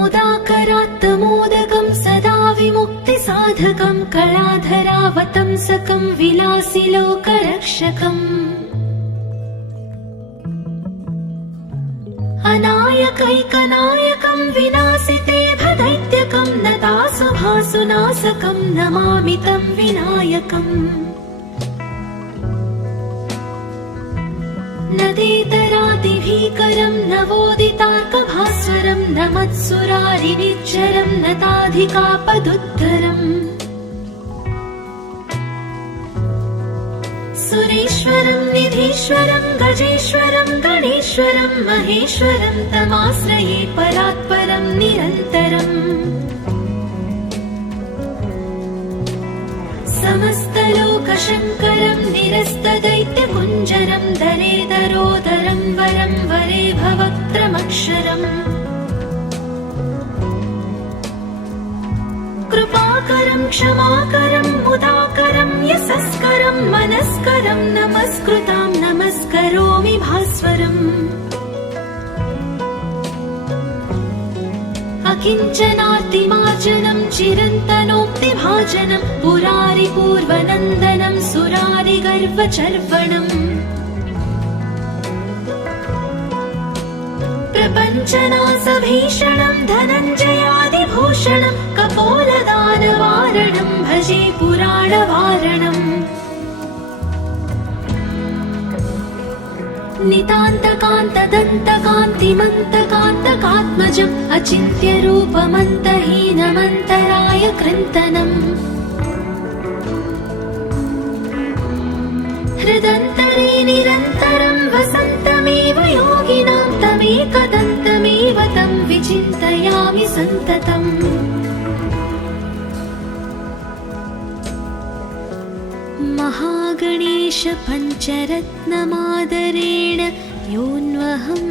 मुदाकरात्तमोदकं सदा विमुक्तिसाधकं कलाधरावतंसकं विलासिलोकरक्षकम् अनायकैकनायकं विनाशिते भदैत्यकं नतासुभासुनाशकं नमामि तं विनायकम् नदेतरादिभीकरं नवोदितार्कभास्वरं नमत्सुरारिनिच्चरं नताधिकापदुद्धरम् सुरेश्वरं निधीश्वरं गजेश्वरं गणेश्वरं महेश्वरं तमाश्रये परात्परं निरन्तरम् समस्तलोकशङ्करं निरस्तदैत्यकुञ्जरं दरेदरोदरं वरं वरे भवक्त्रमक्षरम् कृपाकरं क्षमाकरं मुदाकरं यशस्करं मनस्करं नमस्कृतां नमस्करोमि भास्वरम् अकिञ्चनार्तिमार्जनं चिरन्तनोक्तिभाजनं पुरारिपूर्वनन्दनं सुरारिगर्वचर्वणम् प्रपञ्चनासभीषणं धनञ्जयादिभूषणं कपोलदानवारणं भजे पुराणवारणम् नितान्तकान्तदन्तकान्तिमन्तकान्तकात्मजम् अचिन्त्यरूपमन्तहीनमन्तराय कृन्तनम् हृदन्तरे निरन्तरं वसन्तमेव योगिनां तमेकदन्तमेव तं विचिन्तयामि सन्ततम् महागणेश पञ्चरत्नमादरेण योऽन्वहं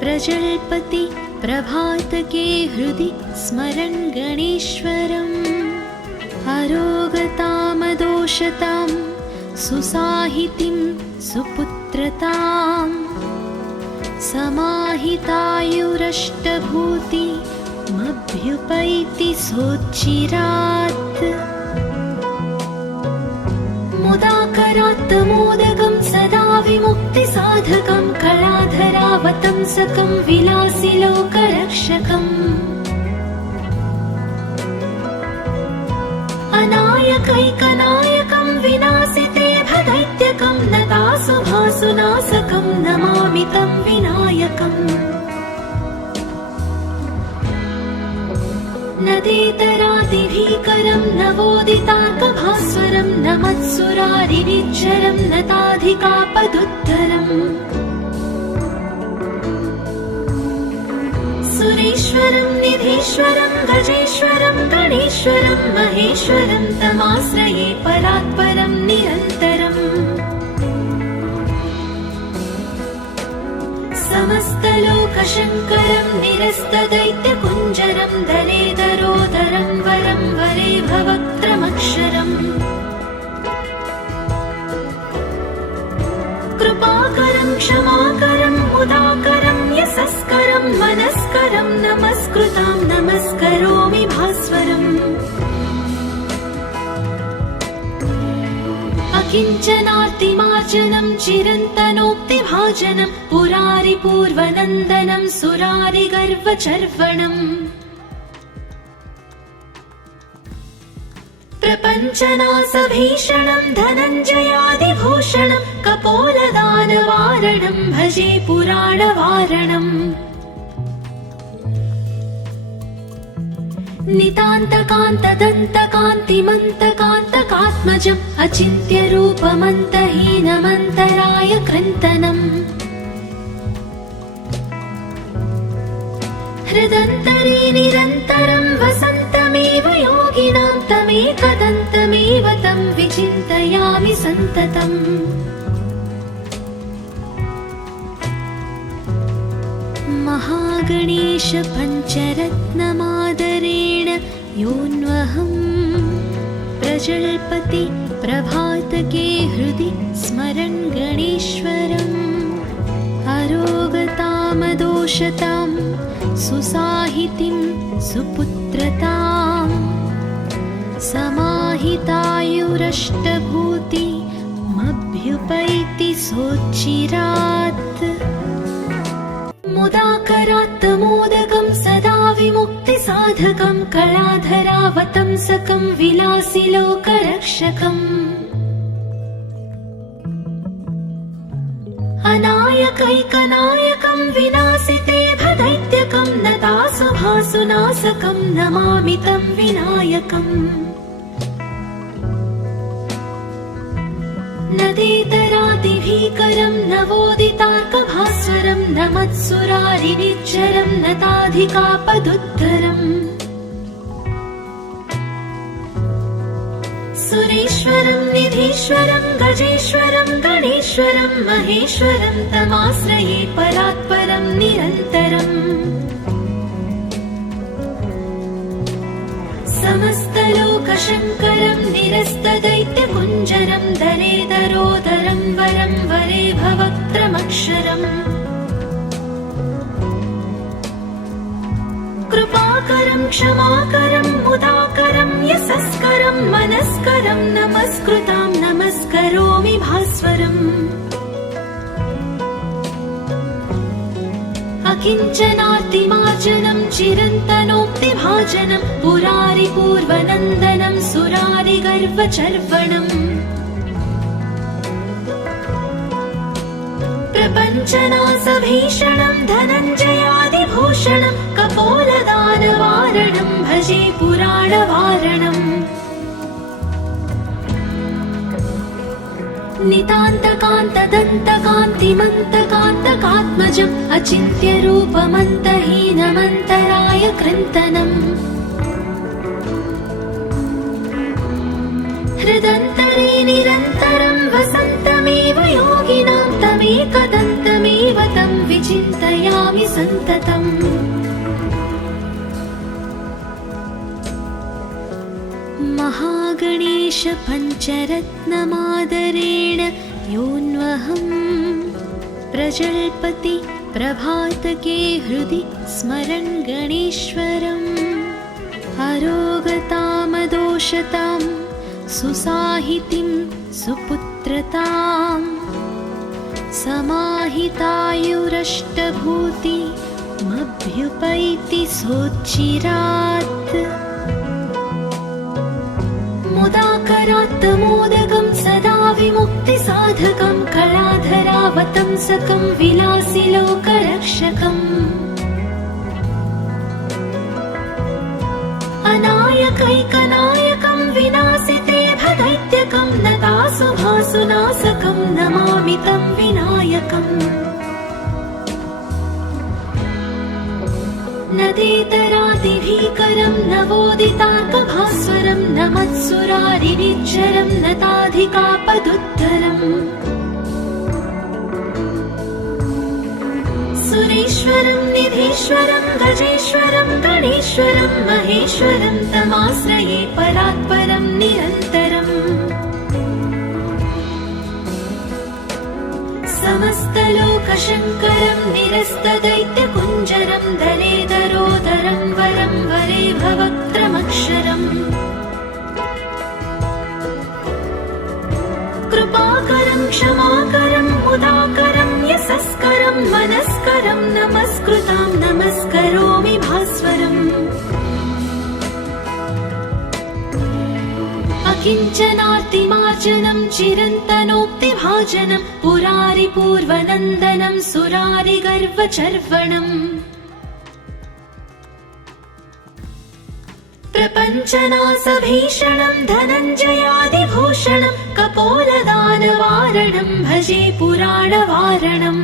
प्रजल्पति प्रभातके हृदि स्मरन् गणेश्वरम् अरोगतामदोषतां सुसाहितिं सुपुत्रतां समाहितायुरष्टभूतिमभ्युपैति सोच्चिरात् मुदाकरात्तमोदकं सदा विमुक्तिसाधकं कलाधरावतंसकं विलासिलोकरक्षकम् अनायकैकनायकं विनाशिते भदैत्यकं नतासुभासुनाशकं नमामि तं विनायकम् नदेतरादिभीकरं नवोदितार्कभास्वरं नमत्सुरारिनिच्चरं नताधिकापदुद्धरम् सुरेश्वरं निधीश्वरं गजेश्वरं गणेश्वरं महेश्वरं तमाश्रये परात्परं निरन्तरम् समस्तलोकशङ्करं निरस्तदैत्यकुञ्जरं दरेदरोदरं वरं वरे भवक्त्रमक्षरम् कृपाकरं क्षमाकरं मुदाकरं यशस्करं मनस्करं नमस्कृतां नमस्करोमि भास्वरम् अकिञ्चनार्तिमार्जनं चिरन्तनोक्तिभाजनं पुरारिपूर्वनन्दनं सुरारिगर्वचर्वणम् प्रपञ्चनासभीषणं धनञ्जयादिभूषणं कपोलदानवारणं भजे पुराणवारणम् नितान्तकान्तदन्तकान्तिमन्तकान्तकात्मजम् अचिन्त्यरूपमन्तहीनमन्तराय कृन्तनम् हृदन्तरे निरन्तरं वसन्तमेव योगिनां तमेकदन्तमेव तं विचिन्तयामि सन्ततम् महागणेश पञ्चरत्नमादरेण योऽन्वहं प्रजल्पति प्रभातके हृदि स्मरन् गणेश्वरम् अरोगतामदोषतां सुसाहितिं सुपुत्रताम् समाहितायुरष्टभूतिमभ्युपैति सोच्चिरात् मुदाकरात्तमोदकं सदा विमुक्तिसाधकं कलाधरावतंसकं विलासिलोकरक्षकम् अनायकैकनायकं विनाशिते भदैत्यकं नतासुभासुनाशकं नमामि तं विनायकम् नदेतरादिभीकरं नवोदितार्कभास्वरं नमत्सुरारिनिच्चरं नताधिकापदुद्धरम् सुरेश्वरं निधीश्वरं गजेश्वरं गणेश्वरं महेश्वरं तमाश्रये परात्परं निरन्तरम् समस्तलोकशङ्करं निरस्तदैत्यकुञ्जरं दरेदरोदरं वरं वरे भवक्त्रमक्षरम् कृपाकरं क्षमाकरं मुदाकरं यशस्करं मनस्करं नमस्कृतां नमस्करोमि भास्वरम् अकिञ्चनार्तिमार्जनं चिरन्तनोक्तिभाजनं पुरारिपूर्वनन्दनं सुरारिगर्वचर्वणम् प्रपञ्चनासभीषणं धनञ्जयादिभूषणं कपोलदानवारणं भजे पुराणवारणम् नितान्तकान्तदन्तकान्तिमन्तकान्तकात्मजम् अचिन्त्यरूपमन्तहीनमन्तराय कृन्तनम् हृदन्तरे निरन्तरं वसन्तमेव योगिनां तमेकदन्तमेव तं विचिन्तयामि सन्ततम् महागणेश पञ्चरत्नमादरेण योऽन्वहं प्रजल्पति प्रभातके हृदि स्मरन् गणेश्वरम् अरोगतामदोषतां सुसाहितिं सुपुत्रताम् समाहितायुरष्टभूतिमभ्युपैति सोच्चिरात् मुदाकरात्तमोदकं सदा विमुक्तिसाधकं कलाधरावतंसकं विलासिलोकरक्षकम् अनायकैकनायकं विनाशिते भदैत्यकं नतासुभासुनाशकं नमामि तं विनायकम् नदेतरादिभीकरं नवोदितार्कभास्वरं नमत्सुरारिनिच्चरं नताधिकापदुद्धरम् सुरेश्वरं निधीश्वरं गजेश्वरं गणेश्वरं महेश्वरं तमाश्रये परात्परं निरन्तरम् समस्तलोकशङ्करं निरस्तदैत्यकुञ्जरं दरेदरोदरं वरं वरे भवक्त्रमक्षरम् कृपाकरं क्षमाकरं मुदाकरं यशस्करं मनस्करं नमस्कृतां नमस्करोमि भास्वरम् अकिञ्चनार्तिमार्जनं चिरन्तनोक्तिभाजनं पुरारिपूर्वनन्दनं सुरारिगर्वचर्वणम् प्रपञ्चनासभीषणं धनञ्जयादिभूषणं कपोलदानवारणं भजे पुराणवारणम्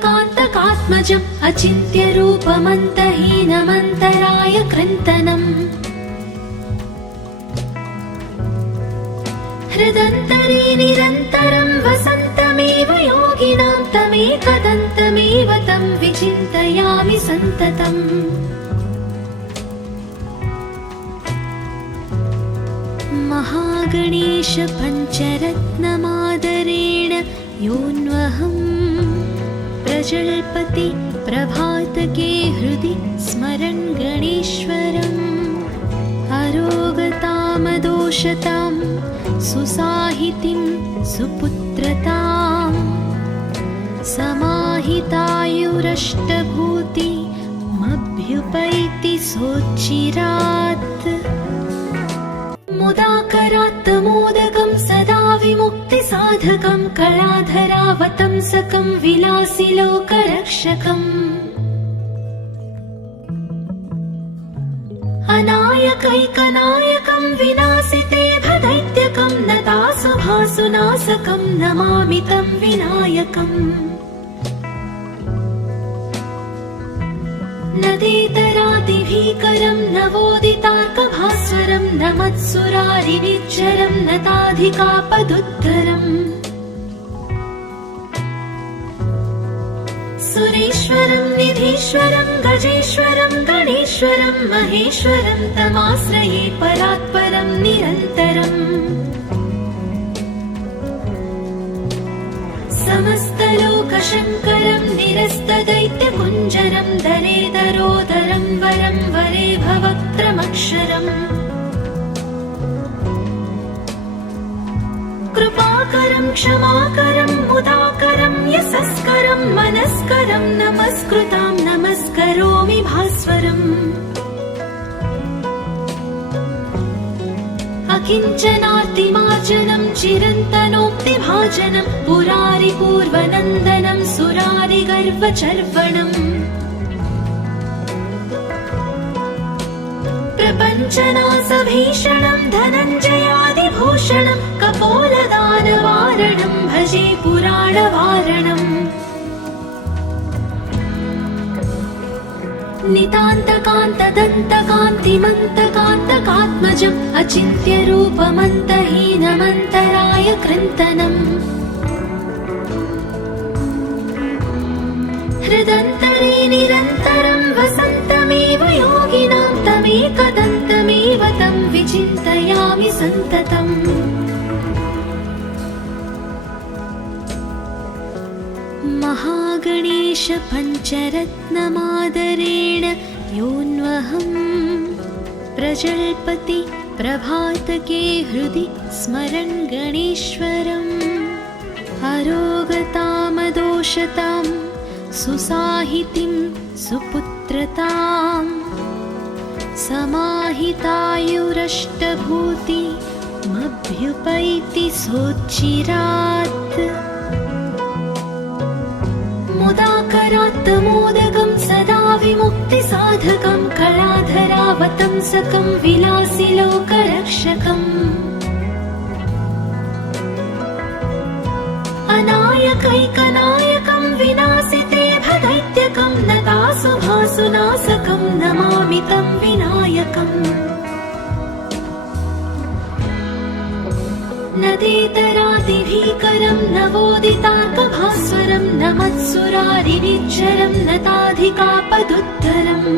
नितान्तकान्तदन्तकान्तिमन्तकान्तकात्मजम् अचिन्त्यरूपमन्तहीनमन्तराय कृन्तनम् हृदन्तरे निरन्तरं वसन्तमेव योगिनां तमेकदन्तमेव तं विचिन्तयामि सन्ततम् महागणेश पञ्चरत्नमादरेण योऽन्वहम् प्रजल्पति प्रभातके हृदि स्मरन् गणेश्वरम् अरोगतामदोषतां सुसाहितिं सुपुत्रताम् समाहितायुरष्टभूतिमभ्युपैति सोच्चिरात् मुदाकरात् मोदकं सदा विमुक्तिसाधकं कलाधरावतंसकं विलासिलोकरक्षकम् अनायकैकनायकं विनाशिते भदैत्यकं नतासुभासुनाशकं नमामि तं विनायकम् नदेतरादिभीकरं नवोदितार्कभास्वरं नमत्सुरारिनिज्जरं नताधिकापदुद्धरम् सुरेश्वरं निधीश्वरं गजेश्वरं गणेश्वरं महेश्वरं तमाश्रये परात्परं निरन्तरम् समस्तलोकशङ्करं निरस्तदैत्यकुञ्जरं दरेदरोदरं वरं वरे भवक्त्रमक्षरम् कृपाकरं क्षमाकरं मुदाकरं यशस्करं मनस्करं नमस्कृतां नमस्करोमि भास्वरम् अकिञ्चनार्तिमार्जनं चिरन्तनोक्तिभाजनं पुरारिपूर्वनन्दनं सुरारिगर्वचर्वणम् प्रपञ्चनासभीषणं धनञ्जयादिभूषणं कपोलदानवारणं भजे पुराणवारणम् नितान्तकान्तदन्तकान्तिमन्तकान्तकात्मजम् अचिन्त्यरूपमन्तहीनमन्तराय कृन्तनम् हृदन्तरे निरन्तरं वसन्तमेव योगिनां तमेकदन्तमेव तं विचिन्तयामि सन्ततम् महागणेश पञ्चरत्नमादरेण योऽन्वहम् प्रजल्पति प्रभातके हृदि स्मरन् गणेश्वरम् अरोगतामदोषतां सुसाहितिं सुपुत्रताम् समाहितायुरष्टभूतिमभ्युपैति सोच्चिरात् मुदाकरात् मोदकं सदा विमुक्तिसाधकं कलाधरावतंसकं विलासिलोकरक्षकम् अनायकैकनायकं विनाशिते भदैत्यकं नतासुभासुनाशकं नमामि तं विनायकम् नदेतरादिभीकरं नवोदितार्कभास्वरं नमत्सुरारिनिज्जरं नताधिकापदुद्धरम्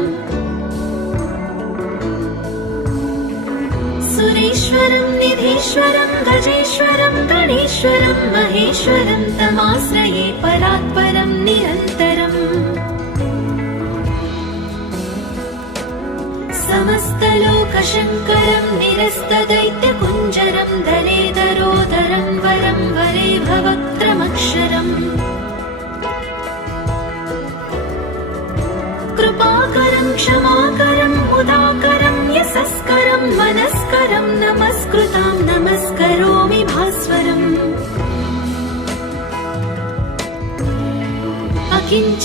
सुरेश्वरं निधीश्वरं गजेश्वरं गणेश्वरं महेश्वरं तमाश्रये परात्परं निरन्तरम् समस्तलोकशङ्करं निरस्तदैत्यकुञ्जरं दरेदरोदरं वरं वरे भवक्त्रमक्षरम् कृपाकरं क्षमाकरं मुदाकरं यशस्करं मनस्करं नमस्कृतां नमस्करोमि भास्वरम्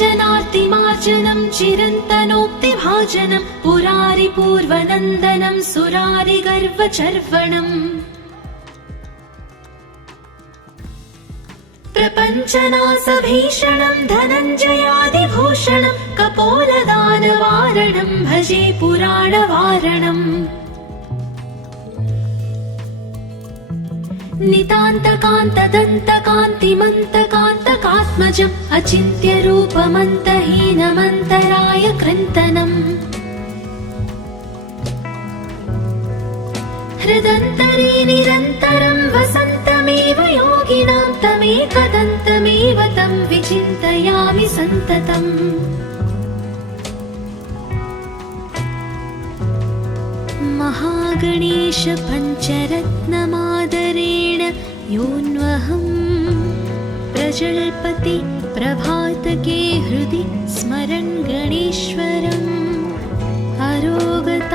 अकिञ्चनार्तिमार्जनं चिरन्तनोक्तिभाजनं पुरारिपूर्वनन्दनं सुरारिगर्वचर्वणम् प्रपञ्चनासभीषणं धनञ्जयादिभूषणं कपोलदानवारणं भजे पुराणवारणम् नितान्तकान्तदन्तकान्तिमन्तकान्तकात्मजम् अचिन्त्यरूपमन्तहीनमन्तराय कृन्तनम् हृदन्तरे निरन्तरं वसन्तमेव योगिनां तमेकदन्तमेव तं विचिन्तयामि सन्ततम्। महागणेश पञ्चरत्नमादरेण योऽन्वहं प्रजल्पति प्रभातके हृदि स्मरन् गणेश्वरम्। अरोगतामदोषतां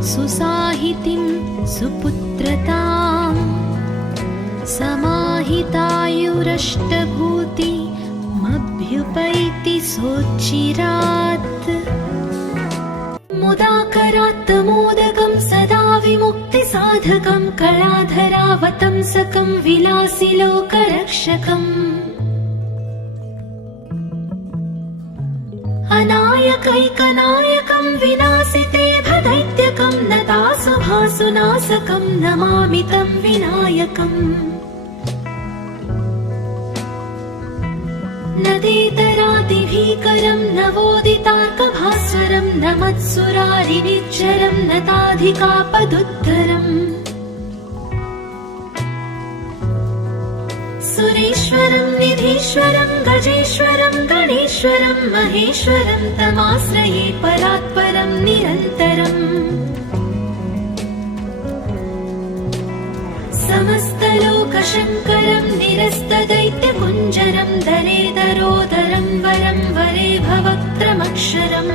सुसाहितिं सुपुत्रतां समाहितायुरष्टभूतिमभ्युपैति सोच्चिरात्। मुदाकरात्तमोदकं सदा विमुक्तिसाधकं कलाधरावतंसकं विलासिलोकरक्षकम्। अनायकैकनायकं विनाशिते भदैत्यकं नतासुभासुनाशकं नमामि तं विनायकम्। नदेतरातिभीकरं नवोदितार्कभास्वरं नमत्सुरारिनिच्चरं नताधिकापदुद्धरम्। सुरेश्वरं निधीश्वरं गजेश्वरं गणेश्वरं महेश्वरं तमाश्रये परात्परं निरन्तरम्। समस्तलोकशङ्करं निरस्तदैत्यकुञ्जरं दरेदरोदरं वरं वरे भवक्त्रमक्षरम्।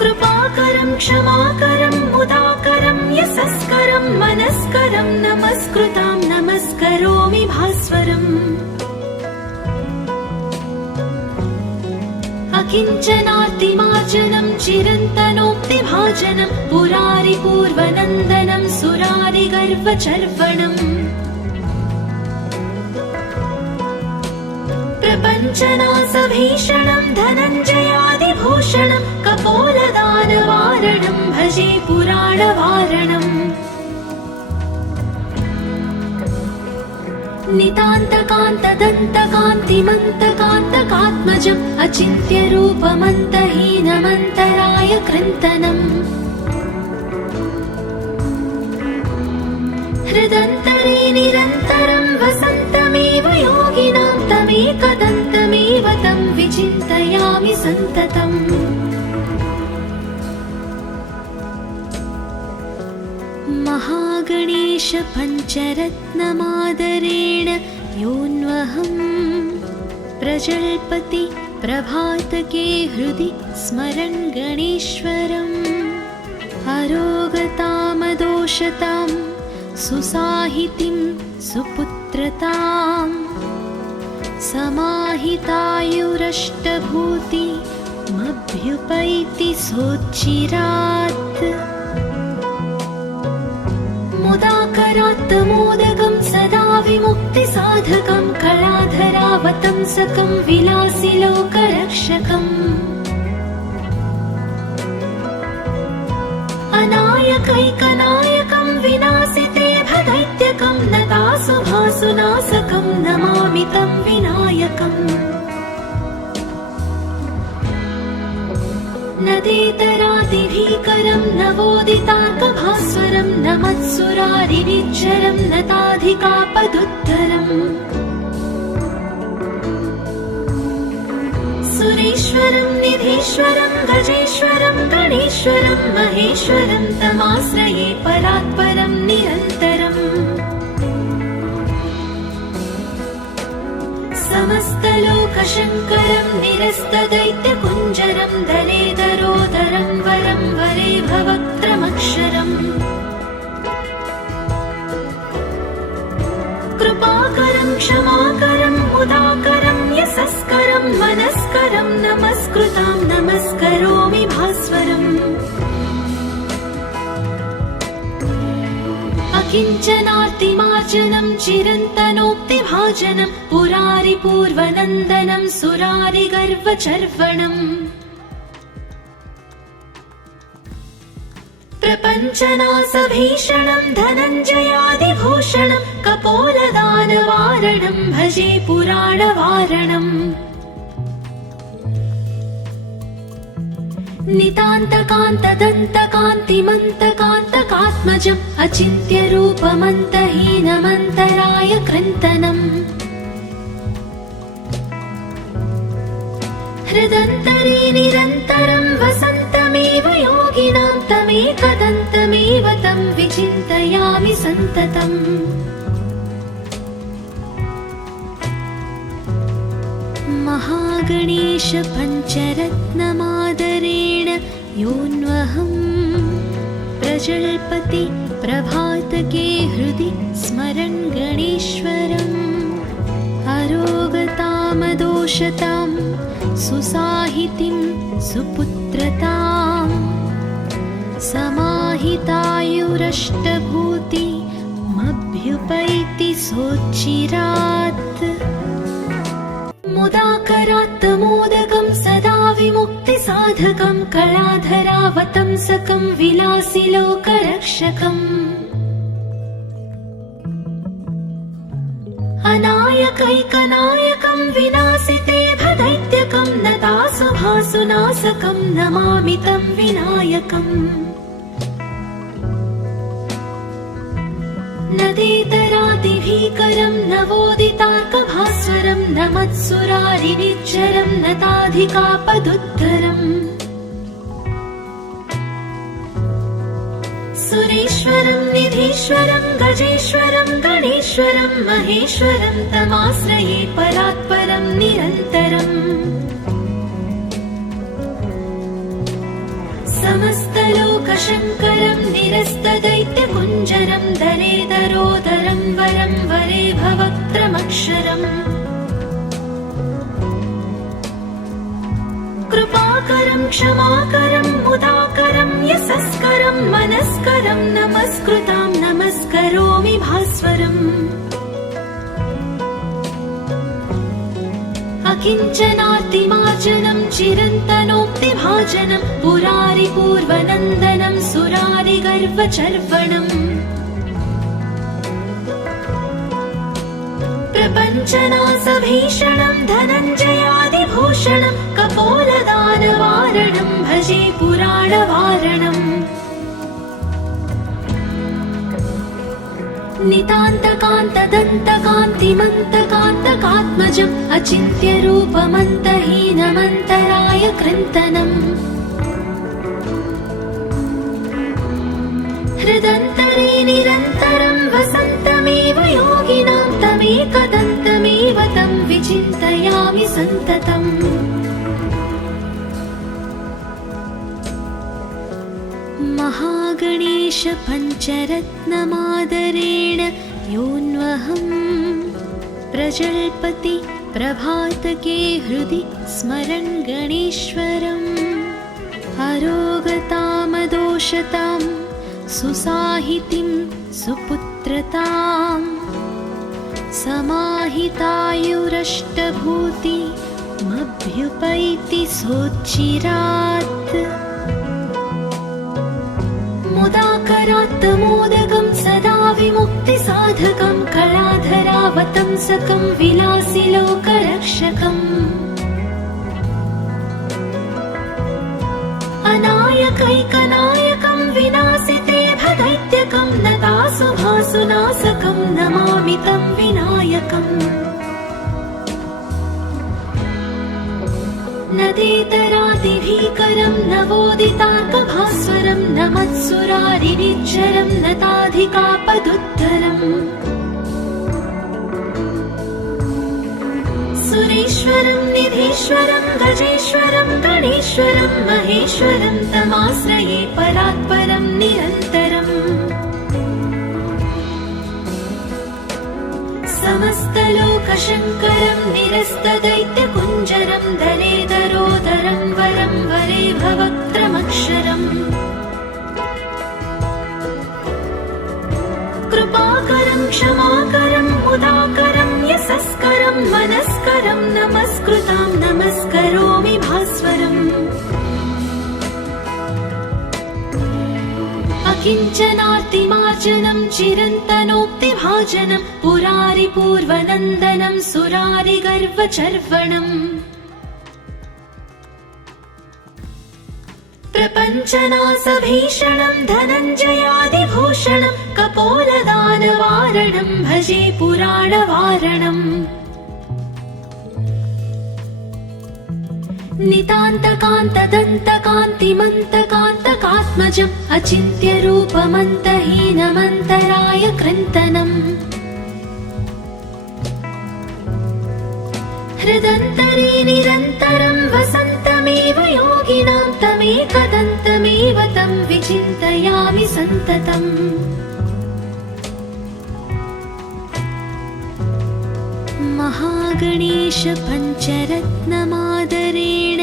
कृपाकरं क्षमाकरं मुदाकरं यशस्करं मनस्करं नमस्कृतां नमस्करोमि भास्वरम्। अकिञ्चनार्तिमार्जनं चिरन्तनोक्तिभाजनं पुरारिपूर्वनन्दनं सुरारिगर्वचर्वणम्। प्रपञ्चनाशभीषणं धनञ्जयादिभूषणं कपोलदानवारणं भजे पुराणवारणम्। नितान्तकान्तदन्तकान्तिमन्तकान्तकात्मजम् अचिन्त्यरूपमन्तहीनमन्तराय कृन्तनम्। हृदन्तरे निरन्तरं वसन्तमेव योगिनां तमेकदन्तमेव तं विचिन्तयामि सन्ततम्। महागणेश पञ्चरत्नमादरेण योऽन्वहं प्रजल्पति प्रभातके हृदि स्मरन् गणेश्वरम्। अरोगतामदोषतां सुसाहितिं सुपुत्रतां समाहितायुरष्टभूतिमभ्युपैति सोच्चिरात्। मुदाकरात्तमोदकं सदा विमुक्तिसाधकं कलाधरावतंसकं विलासिलोकरक्षकम्। अनायकैकनायकं विनाशिते भदैत्यकं नतासुभासुनाशकं नमामि तं विनायकम्। नदेतरातिभीकरं नवोदितार्कभास्वरं नमत्सुरारिनिच्चरं नताधिकापदुद्धरम्। सुरेश्वरं निधीश्वरं गजेश्वरं गणेश्वरं महेश्वरं तमाश्रये परात्परं निरन्तरम्। समस्तलोकशङ्करं निरस्तदैत्यकुञ्जरं दरेदरोदरं वरं वरे भवक्त्रमक्षरम्। कृपाकरं क्षमाकरं मुदाकरं यशस्करं मनस्करं नमस्कृतां नमस्करोमि भास्वरम्। अकिञ्चनार्तिमार्जनं चिरन्तनोक्तिभाजनं पुरारिपूर्वनन्दनं सुरारिगर्वचर्वणम्। प्रपञ्चनाशभीषणं धनञ्जयादिभूषणं कपोलदानवारणं भजे पुराणवारणम्। नितान्तकान्तदन्तकान्तिमन्तकान्तकात्मजम् अचिन्त्यरूपमन्तहीनमन्तराय कृन्तनम् हृदन्तरे निरन्तरं वसन्तमेव योगिनां तमेकदन्तमेव तं विचिन्तयामि सन्ततम् महागणेश पञ्चरत्नमादरेण योऽन्वहं प्रजल्पति प्रभातके हृदि स्मरन् गणेश्वरम् अरोगतामदोषतां सुसाहितिं सुपुत्रतां समाहितायुरष्टभूतिमभ्युपैति सोच्चिरात् मुदाकरात् मोदकं सदा विमुक्तिसाधकं कलाधरावतंसकं विलासिलोकरक्षकम् अनायकैकनायकं विनाशिते भदैत्यकं नतासुभासुनाशकं नमामि तं विनायकम् नदेतरादिभीकरं नवोदितार्कभास्वरं नमत्सुरारिनिच्चरं नताधिकापदुद्धरम् सुरेश्वरं निधीश्वरं गजेश्वरं गणेश्वरं महेश्वरं तमाश्रये परात्परं निरन्तरम् समस्तलोकशङ्करं निरस्तदैत्यकुञ्जरं दरेदरोदरं वरं वरे भवक्त्रमक्षरम् कृपाकरं क्षमाकरं मुदाकरं यशस्करं मनस्करं नमस्कृतां नमस्करोमि भास्वरम् अकिञ्चनार्तिमार्जनं चिरन्तनोक्तिभाजनं पुरारिपूर्वनन्दनं सुरारिगर्वचर्वणम् प्रपञ्चनासभीषणं धनञ्जयादिभूषणं कपोलदानवारणं भजे पुराणवारणम् नितान्तकान्तदन्तकान्तिमन्तकान्तकात्मजम् अचिन्त्यरूपमन्तहीनमन्तराय कृन्तनम् हृदन्तरे निरन्तरं वसन्तमेव योगिनां तमेकदन्तमेव तं विचिन्तयामि सन्ततम् महागणेश पञ्चरत्नमादरेण योऽन्वहं प्रजल्पति प्रभातके हृदि स्मरन् गणेश्वरम् अरोगतामदोषतां सुसाहितिं सुपुत्रतां समाहितायुरष्टभूतिमभ्युपैति सोच्चिरात् मुदाकरात् मोदकं सदा विमुक्तिसाधकं कलाधरावतंसकं विलासिलोकरक्षकम् अनायकैकनायकं विनाशिते भदैत्यकं नतासुभासुनाशकं नमामि तं विनायकम् नदेतरादिभीकरं नवोदितार्कभास्वरं नमत्सुरारिनिच्चरं नताधिकापदुद्धरम् सुरेश्वरं निधीश्वरं गजेश्वरं गणेश्वरं महेश्वरं तमाश्रये परात्परं निरन्तरम् समस्तलोकशङ्करं निरस्तदैत्यकुञ्जरं दरेदरोदरं वरं वरे भवक्त्रमक्षरम् कृपाकरं क्षमाकरं मुदाकरं यशस्करं मनस्करं नमस्कृतां नमस्करोमि भास्वरम् अकिञ्चनार्तिमार्जनं चिरन्तनोक्तिभाजनं पुरारिपूर्वनन्दनं सुरारिगर्वचर्वणम् प्रपञ्चनासभीषणं धनञ्जयादिभूषणं कपोलदानवारणं भजे पुराणवारणम् नितान्तकान्तदन्तकान्तिमन्तकान्तकात्मजम् अचिन्त्यरूपमन्तहीनमन्तराय कृन्तनम् हृदन्तरे निरन्तरं वसन्तमेव योगिनां तमेकदन्तमेव तं विचिन्तयामि सन्ततम् महागणेश पञ्चरत्नमादरेण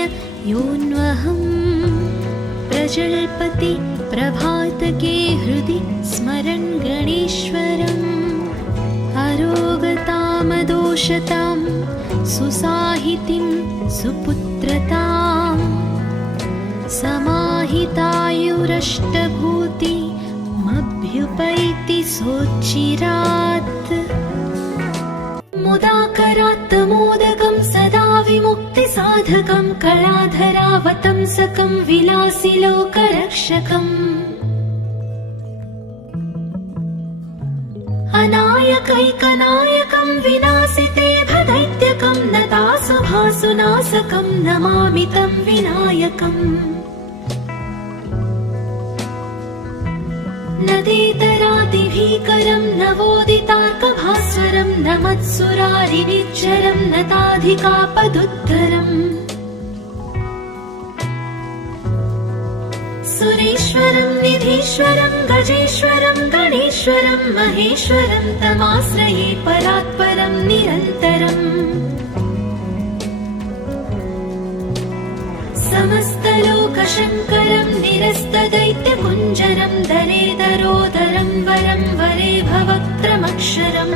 योऽन्वहं प्रजल्पति प्रभातके हृदि स्मरन् गणेश्वरम् अरोगतामदोषतां सुसाहितिं सुपुत्रतां समाहितायुरष्टभूतिमभ्युपैति सोच्चिरात् मुदाकरात् मोदकं सदा विमुक्तिसाधकं कलाधरावतंसकं विलासिलोकरक्षकम् अनायकैकनायकं विनाशिते भदैत्यकं नतासुभासुनाशकं नमामि तं विनायकम् नदेतरादिभीकरं नवोदितार्कभास्वरं नमत्सुरारिनिच्चरं नताधिकापदुद्धरम् सुरेश्वरं निधीश्वरं गजेश्वरं गणेश्वरं महेश्वरं तमाश्रये परात्परं निरन्तरम् समस्तलोकशङ्करं निरस्तदैत्यकुञ्जरं दरेदरोदरं वरं वरे भवक्त्रमक्षरम्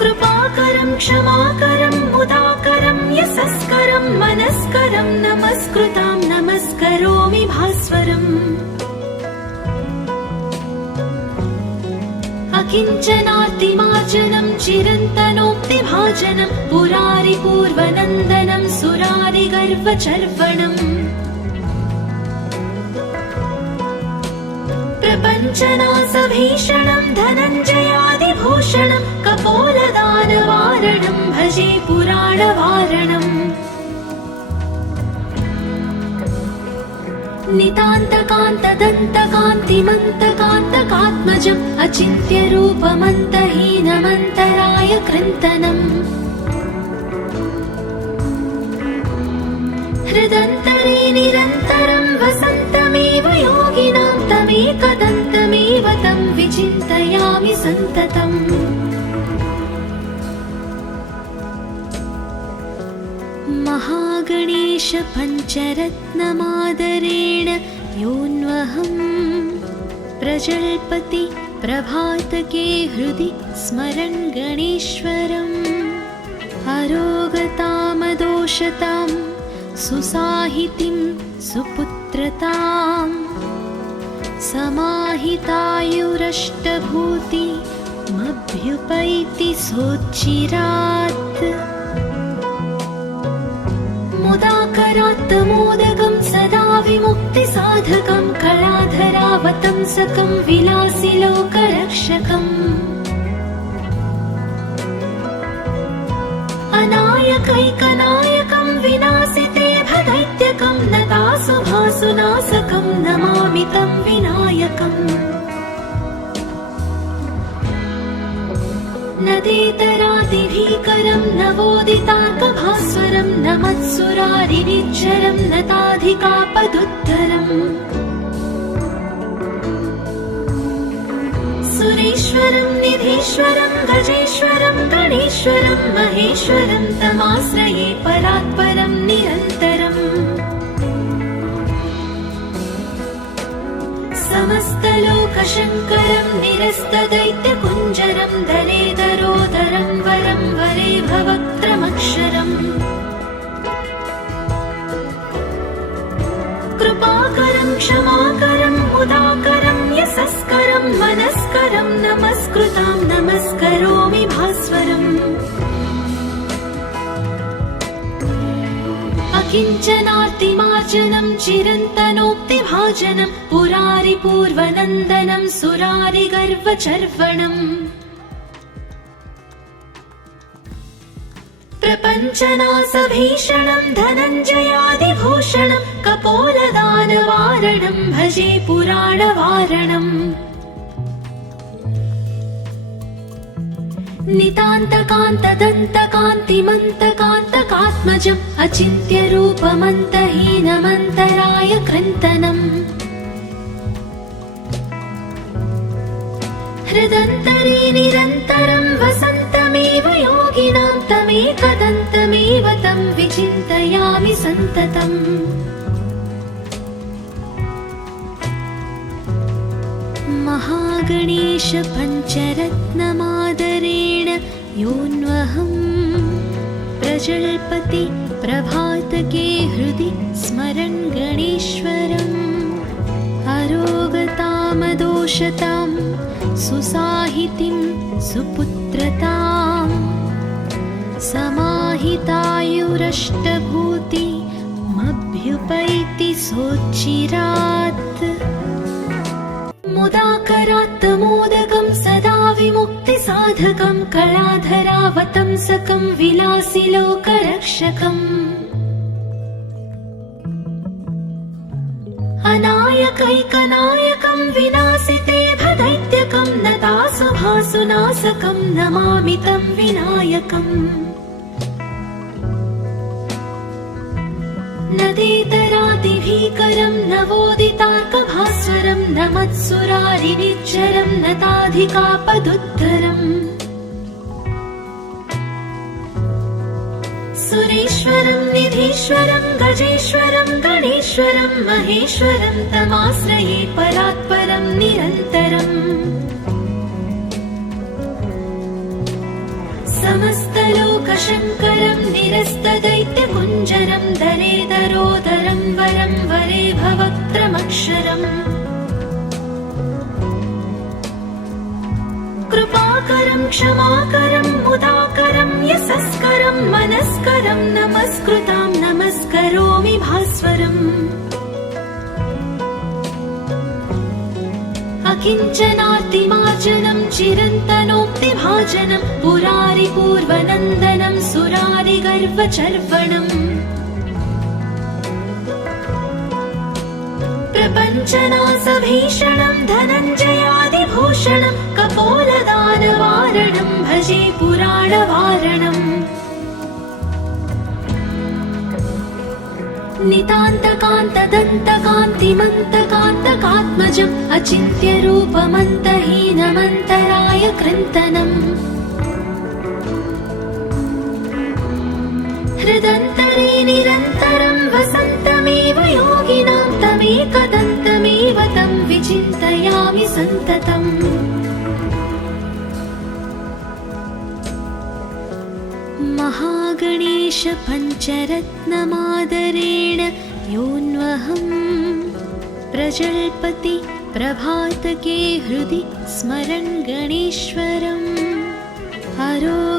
कृपाकरं क्षमाकरं मुदाकरं यशस्करं मनस्करं नमस्कृतां नमस्करोमि भास्वरम् अकिञ्चनार्तिमार्जनं चिरन्तनोक्तिभाजनं पुरारिपूर्वनन्दनं सुरारिगर्वचर्वणम् प्रपञ्चनासभीषणं धनञ्जयादिभूषणं कपोलदानवारणं भजे पुराणवारणम् नितान्तकान्तदन्तकान्तिमन्तकान्तकात्मजम् अचिन्त्यरूपमन्तहीनमन्तराय कृन्तनम् हृदन्तरे निरन्तरं वसन्तमेव योगिनां तमेकदन्तमेव तं विचिन्तयामि सन्ततम् महागणेश पञ्चरत्नमादरेण योऽन्वहं प्रजल्पति प्रभातके हृदि स्मरन् गणेश्वरम् अरोगतामदोषतां सुसाहितिं सुपुत्रतां समाहितायुरष्टभूतिमभ्युपैति सोच्चिरात् मुदाकरात् मोदकं सदा विमुक्तिसाधकं कलाधरावतंसकं विलासिलोकरक्षकम् अनायकैकनायकं विनाशिते भदैत्यकं नतासुभासुनाशकं नमामि तं विनायकम् नदेतरादिभीकरं नवोदितार्कभास्वरं नमत्सुरारिनिच्चरं नताधिकापदुद्धरम् सुरेश्वरं निधीश्वरं गजेश्वरं गणेश्वरं महेश्वरं तमाश्रये परात्परं निरन्तरम् समस्तलोकशङ्करं निरस्तदैत्यकुञ्जरं दरेदरोदरं वरं वरे भवक्त्रमक्षरम् कृपाकरं क्षमाकरं मुदाकरं यशस्करं मनस्करं नमस्कृतां नमस्करोमि भास्वरम् अकिञ्चनार्तिमार्जनं चिरन्तनोक्तिभाजनं पुरारिपूर्वनन्दनं सुरारिगर्वचर्वणम् प्रपञ्चनासभीषणं धनञ्जयादिभूषणं कपोलदानवारणं भजे पुराणवारणम् नितान्तकान्तदन्तकान्तिमन्तकान्तकात्मजम् अचिन्त्यरूपमन्तहीनमन्तराय कृन्तनम् हृदन्तरे निरन्तरं वसन्तमेव योगिनां तमेकदन्तमेव तं विचिन्तयामि सन्ततम् महागणेश पञ्चरत्नमादरेण योऽन्वहं प्रजल्पति प्रभातके हृदि स्मरन् गणेश्वरम् अरोगतामदोषतां सुसाहितिं सुपुत्रतां समाहितायुरष्टभूतिमभ्युपैति सोच्चिरात् मुदाकरात्तमोदकं सदा विमुक्तिसाधकं कलाधरावतंसकं विलासिलोकरक्षकम् अनायकैकनायकं विनाशिते भदैत्यकं नतासुभासुनाशकं नमामि तं विनायकम् नदेतरादिभीकरं नवोदितार्कभास्वरं नमत्सुरारिनिच्चरं नताधिकापदुद्धरम् सुरेश्वरं निधीश्वरं गजेश्वरं गणेश्वरं महेश्वरं तमाश्रये परात्परं निरन्तरम् समस्तलोकशङ्करं निरस्तदैत्यकुञ्जरं दरेदरोदरं वरं वरे भवक्त्रमक्षरम् कृपाकरं क्षमाकरं मुदाकरं यशस्करं मनस्करं नमस्कृतां नमस्करोमि भास्वरम् अकिञ्चनार्तिमार्जनं चिरन्तनोक्तिभाजनं पुरारिपूर्वनन्दनं सुरारिगर्वचर्वणम् प्रपञ्चनासभीषणं धनञ्जयादिभूषणं कपोलदानवारणं भजे पुराणवारणम् नितान्तकान्तदन्तकान्तिमन्तकान्तकात्मजम् अचिन्त्यरूपमन्तहीनमन्तराय कृन्तनम् हृदन्तरे निरन्तरं वसन्तमेव योगिनां तमेकदन्तमेव तं विचिन्तयामि सन्ततम् महागणेश पञ्चरत्नमादरेण योऽन्वहं प्रजल्पति प्रभातके हृदि स्मरन् गणेश्वरम् अरोगतामदोषतां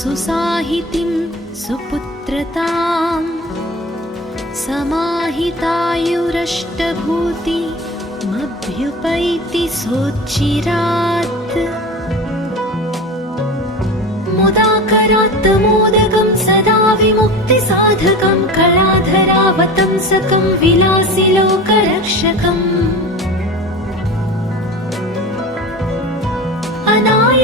सुसाहितिं सुपुत्रतां समाहितायुरष्टभूतिमभ्युपैति सोच्चिरात् मुदाकरात्तमोदकं सदा विमुक्तिसाधकं कलाधरावतंसकं विलासिलोकरक्षकम्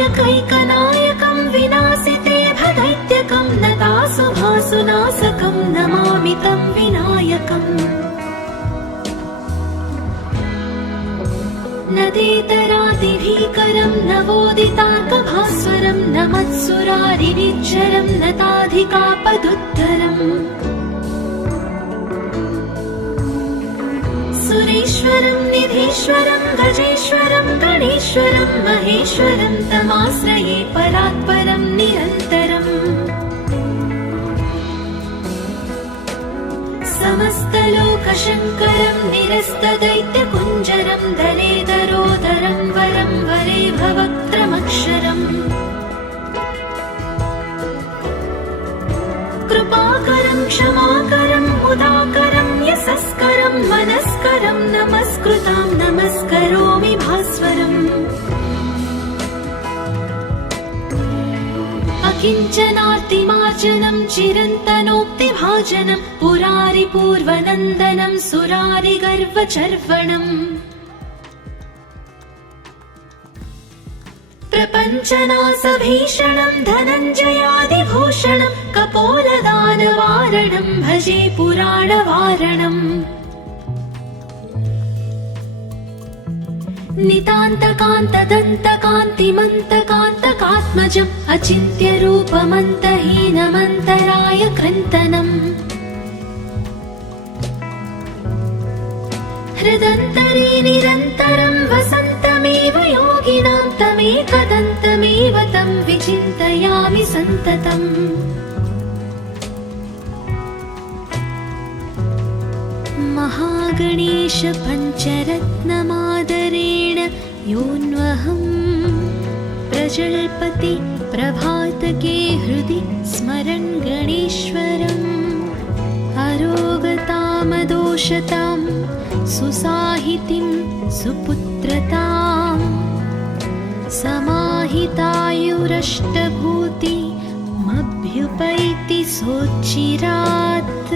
अनायकैकनायकं विनाशिते भदैत्यकं नतासुभासुनाशकं नमामि तं विनायकम् नदेतरादिभीकरं नवोदितार्कभास्वरं नमत्सुरारिनिच्चरं नताधिकापदुद्धरम् सुरेश्वरं निधीश्वरं गजेश्वरं गणेश्वरं महेश्वरं तमाश्रये परात्परं निरन्तरम् समस्तलोकशङ्करं निरस्तदैत्यकुञ्जरं दरेदरोदरं वरं वरे भवक्त्रमक्षरम् क्षमाकरं मुदाकरं यशस्करं मनस्करं नमस्कृतां नमस्करोमि भास्वरम् अकिञ्चनार्तिमार्जनं चिरन्तनोक्तिभाजनं पुरारिपूर्वनन्दनं सुरारिगर्वचर्वणम् प्रपञ्चनासभीषणं धनञ्जयादिभूषणं कपोलदानवारणं भजे पुराणवारणम् नितान्तकान्तदन्तकान्तिमन्तकान्तकात्मजम् अचिन्त्यरूपमन्तहीनमन्तराय कृन्तनम् हृदन्तरे निरन्तरं वसन्तमेव योगिनां तमेकदन्तमेव तं विचिन्तयामि सन्ततम् महागणेश पञ्चरत्नमादरेण योऽन्वहं प्रजल्पति प्रभातके हृदि स्मरन् गणेश्वरम् अरोगतामदोषतां सुसाहितिं सुपुत्रतां समाहितायुरष्टभूतिमभ्युपैति सोच्चिरात्